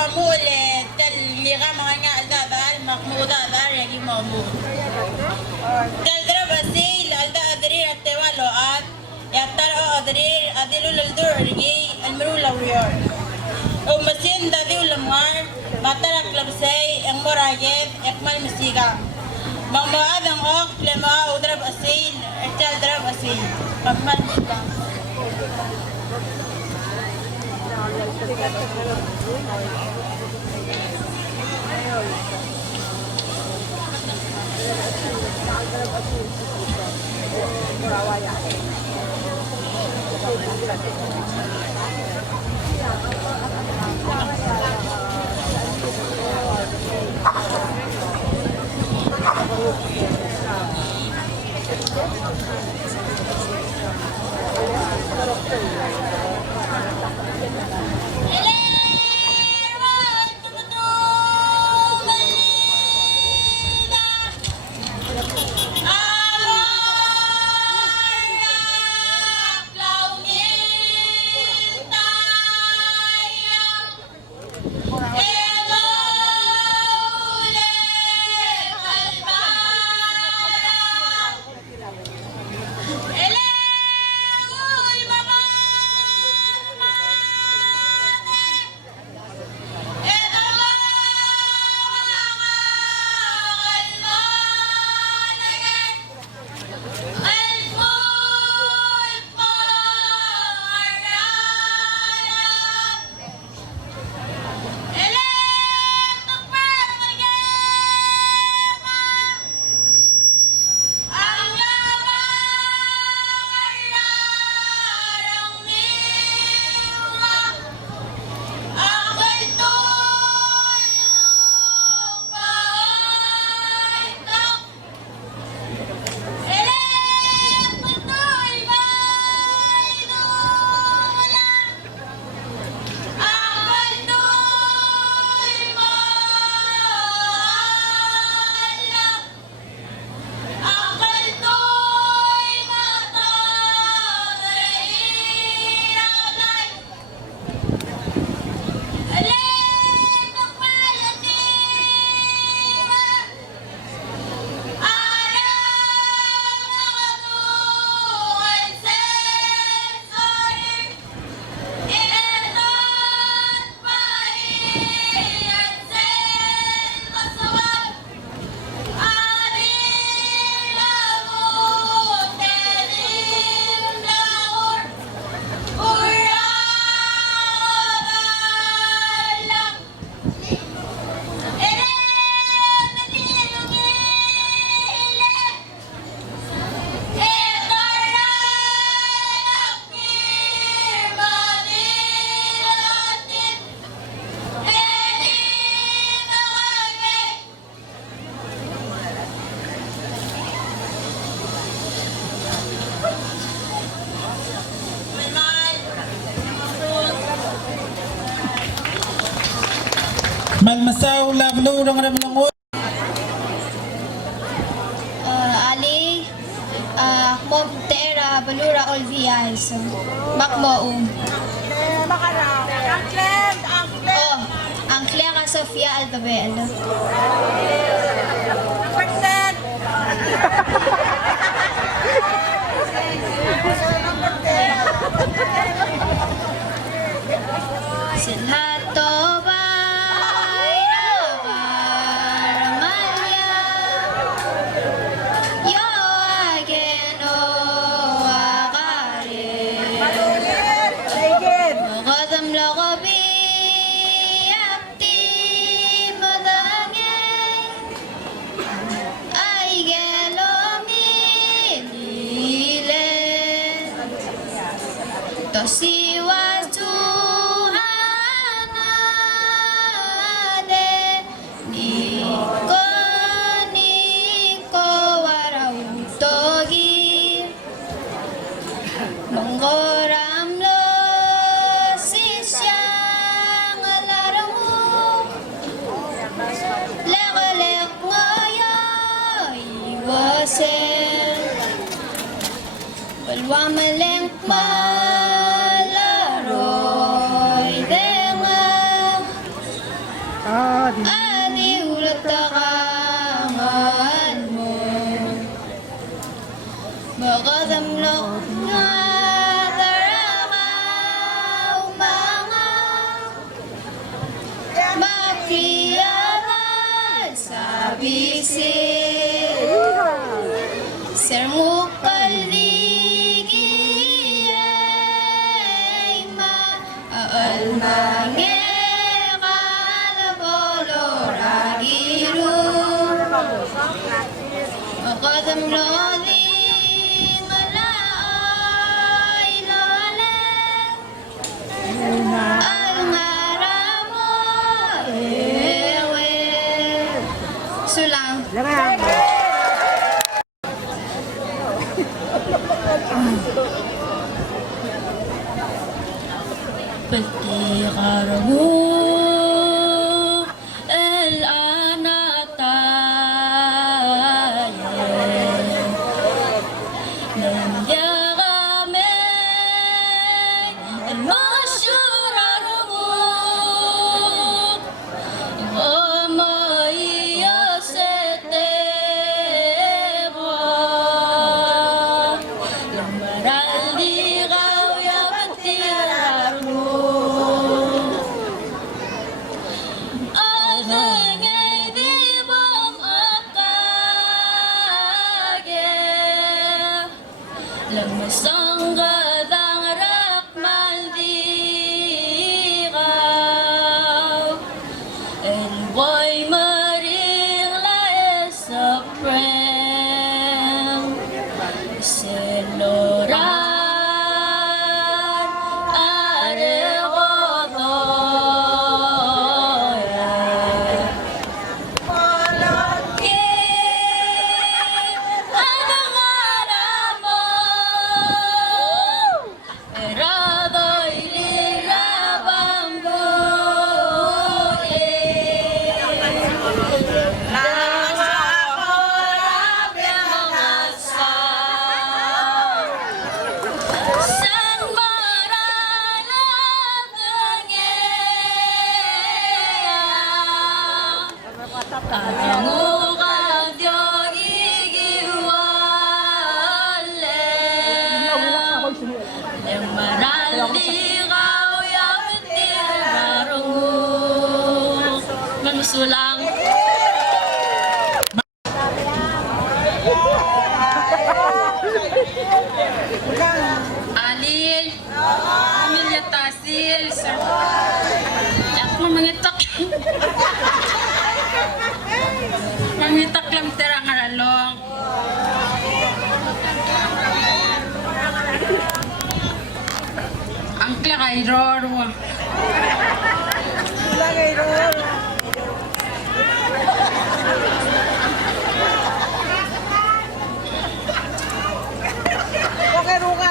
mamule tel liga manganya alda dar makmuda dar yagi mamu tel DEREBECHESIIL alda adri atewalo at yaktar adri adilul aldur rigi almru lawyor umasin dadi ulamar matarak labsay ang moraget ekmal masiga mangmaad ang ok lema DEREBECHESIIL etel DEREBECHESIIL pagmal masiga Malmasaw labno ng Ngeremlengui. Ali Mom Tera Balura Olvias Makmoum Oh Angklera Sofia Aldabel Silhato Siwa Tuhana de Niko Warautogi Monggoramlo Sisyang Alarangu Lekalek Ngoyo Iwasen Balwamaleng Ma derebechesil sermukal digiyay ma almange kalaboloragiru akadam lodi malay lole alngaramo ewe sulang Pentikaramu el-anataye Nandiyagame el-masyuraramu Omayasitebwa Lamaral ligaw yabatiraramu Alangay di bom akage Lamasang gadang rakmal digaw El boy marila esa prem Seloran aregodoya Yang maral ligaw yabatiraramu Manusulang Alil Pamilya Tasil Yak mamangitak Mangitak lang terang aralong Angkla kay Roro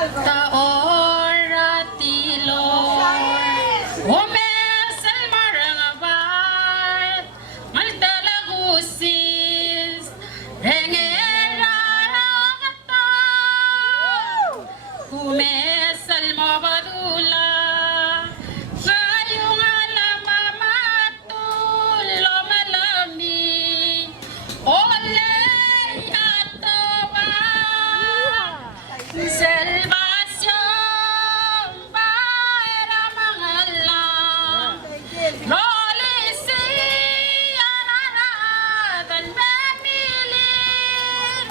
Taora tilor Umesal marangabat Maldalagusis Rengeraragataw Umesal mabadula Ngayong alamamatul Lomalami Olay atawa Salvación para mangalang Lolisi anaradan memilir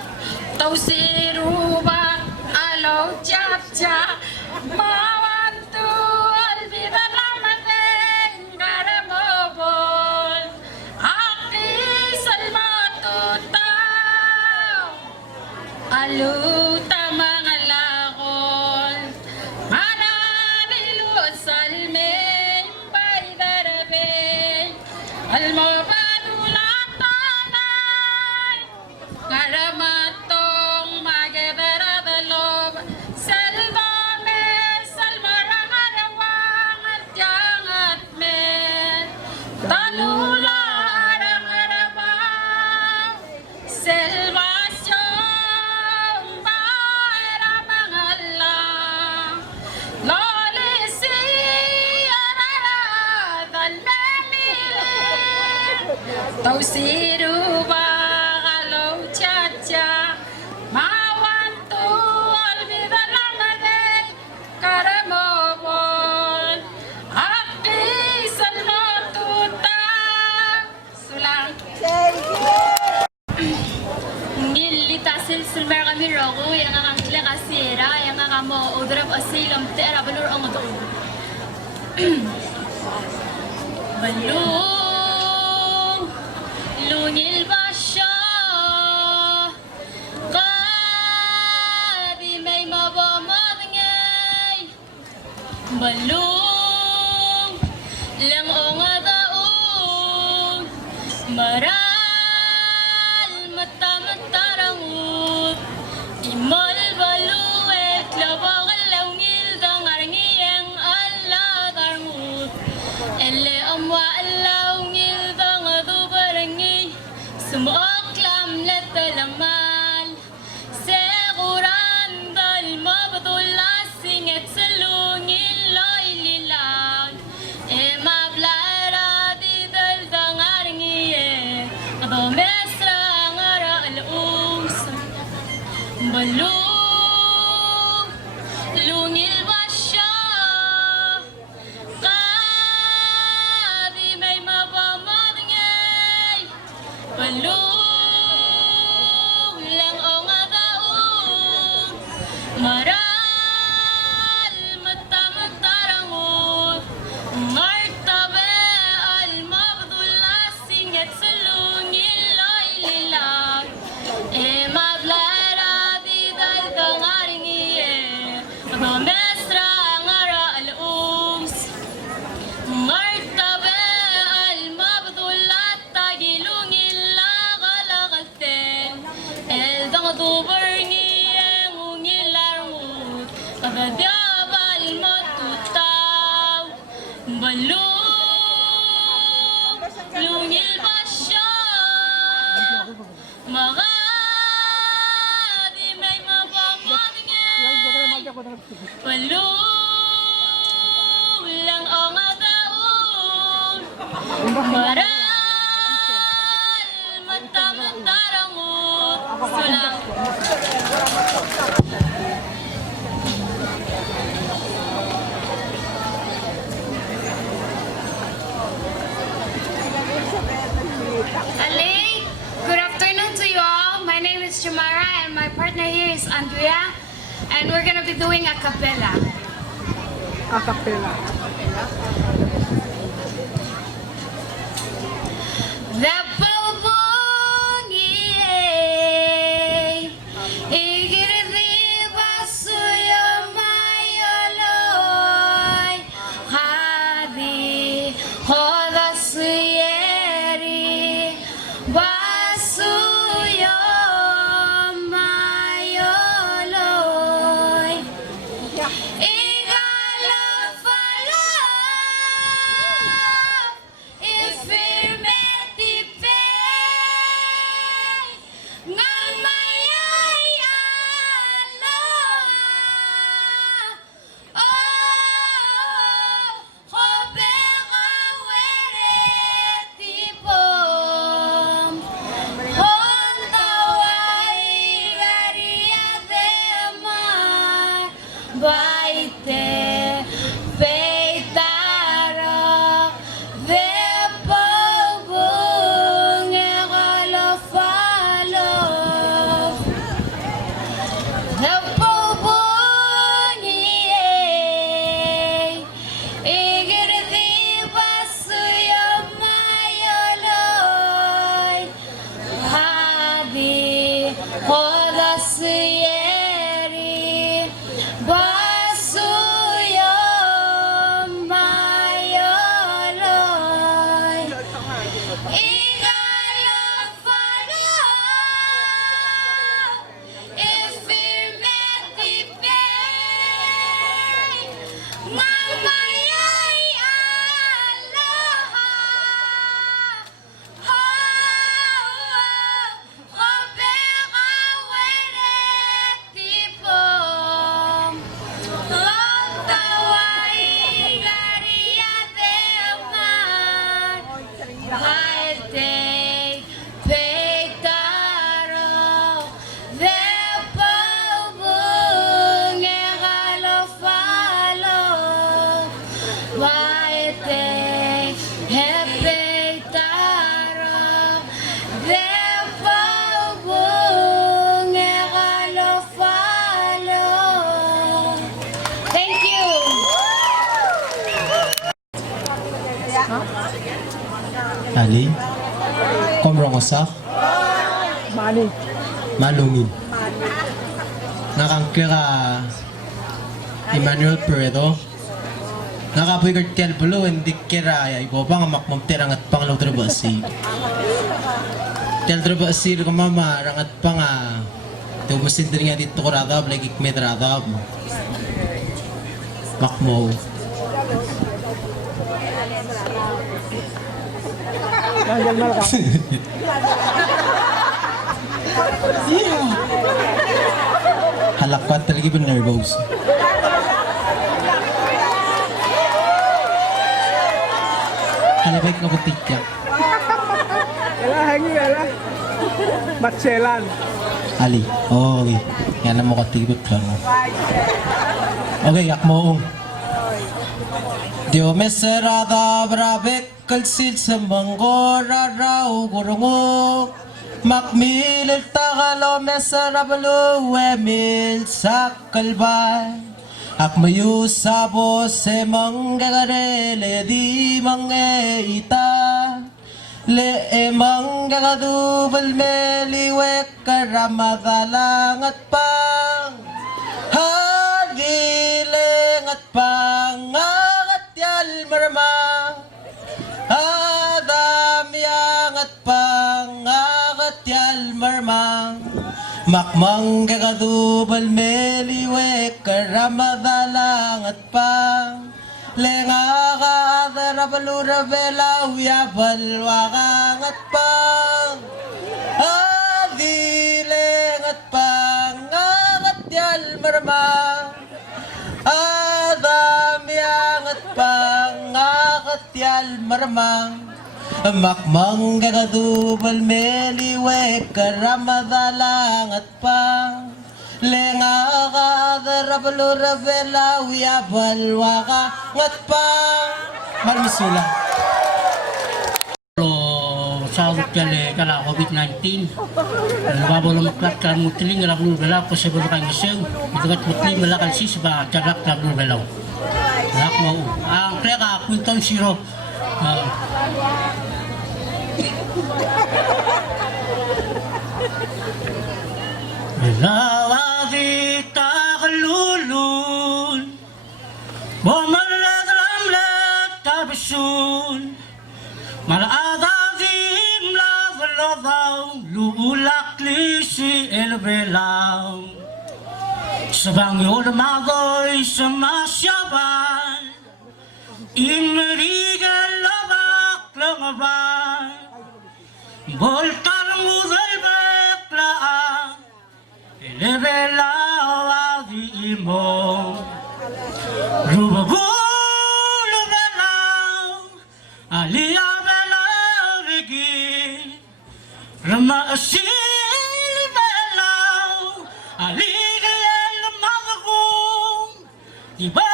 Tausiruba alo japja Mawantu albida namateng Ngeremlengui Aki salmatutaw Aluta mga lakol Mananilu salmin Bay darabing Almabadulatanay Ngaramatong magadaradalob Salvame salmarangarawang At yangat men Talula arangarawang Salvasyon para mangalang Lolisi anaradan memilir Tausiruba kalau caca Mawantu albida namadeng Karamobol Aki salmatuta Sulang ako, yang akang kasira, yang akang mo, udrap asilam, tera, balur ang ito. Balong, lungil ba siya? Kadi may mabamadangay. Balong, lang o nga daon, maral, mata-matarangut, imal baluet, labakal laungil, dangarangiyang ala darngut, ele amwa alaungil, dangadubarangi, sumoklam letalamal, sekuran dal mabatulasing at salungil loy lilang, mablara di dal dangarangiye, kadomesra ngara alaus, balong, lungil ba siya? Kadi may mabamadangay. Balong, lang o nga daon, maral, mata-matarangot, martabe, almabdulasing at salungil loy lilag, mablara di dal dangaringiye, magamesra ngara alaus, martabe, almabdulat, tagilungil lagalagaten, el dangadubarngiyeng ungilarngut, kagadyabal matutaw, balong, lungil ba siya? Makadi may mabamadingay. Balong, lang o nga daon, maral, mata-matarangut, sulang. Ali, good afternoon to you all. My name is Jamara and my partner here is Andrea, and we're gonna be doing a cappella. The bubongi, igirdi basuyo mayoloy, hadi hoda suyeri, basuyo mayoloy. Baite peitaro de pogong egalofalo de pogong igirdi basuyo mayoloy hadi hodasuyeri basuyo mayoloy igalofalo ifirmeti pey mamayay aloha ho obeka wereti pom lontawai garia de amar baite peitaro de pogong egalofalo baite peitaro de pogong egalofalo Ali? Komrong usak? Malungin. Nakangkira Emmanuel Peredo. Nakapuigat Belau hindi kira ya ibo pa nga makmamtirang at pang DEREBECHESIIL. DEREBECHESIIL ka mama rangat pa nga tumasin din nga dito ko radab lagi kmed radab makmo. Halakpat talaga ba nervous? Halabay ka butik ka. Yalah, hangi yalah. Batselan. Ali, oh, okay. Yan mo katibot lang. Okay, yak mo. Dio meserada brabek kalsil sa manggora raw gurungo. Makmil tagalo meserabalo emil sa kalbay. Akmayu sabo se manggagare le di mangeita. Le manggagadu balmeliwek karamadalang at pang hadileng at pang at yal marma adamyang at pang at yal marma makmang gagadu balmeliwek karamadalang at pang lenga ka DEREBECHESIIL Belau ya balwakang at pang adileng at pang at yal marma adamyang at pang at yal marma makmang gagadu balmeliwek karamadalang at pang lenga ka DEREBECHESIIL Belau ya balwakang at pang Malmisula. Saud kali kala COVID-19. Babolo maklat kan mutling DEREBECHESIIL Belau ko sa bukan iseng. Itugat mutling malakal si sa carak DEREBECHESIIL Belau. Nak mau. Ang kaya kwinton siro. Lawadi takalulun. Besun Maladadim lavalodaw Luulakli si El Belau Sabang yun magoy sa masyaban Imrigal labak langaban Boltar mudal beklaan El Belau adi imong Rubabu Alia Belau rigi DEREBECHESIIL Belau Aligal magagong Iba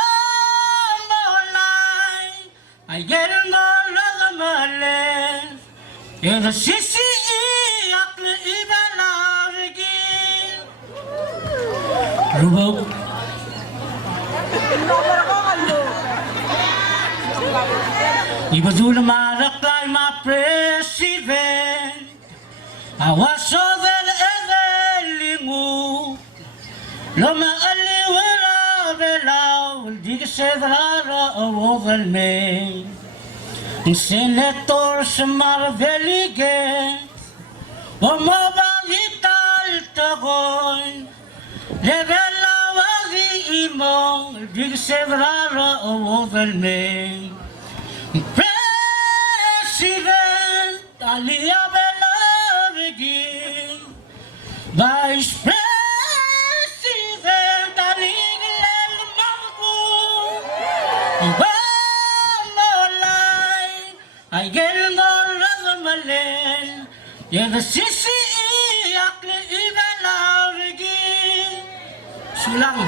molay Ay gerang malagamalen Yung sisiiyak na Belau rigi Rubaw Ibadula maraklay ma president Awaso del edelingu Loma aliwala Belau Di ka sedrara awodal me Ang senator sa maravelige Wamabagital tagon Le Belau agi imong Di ka sedrara awodal me President Alia Belau rigi Vice President Aligal magagong Iba molay Ay gerang malagamalen Yung sisiiyak na Belau rigi Sulang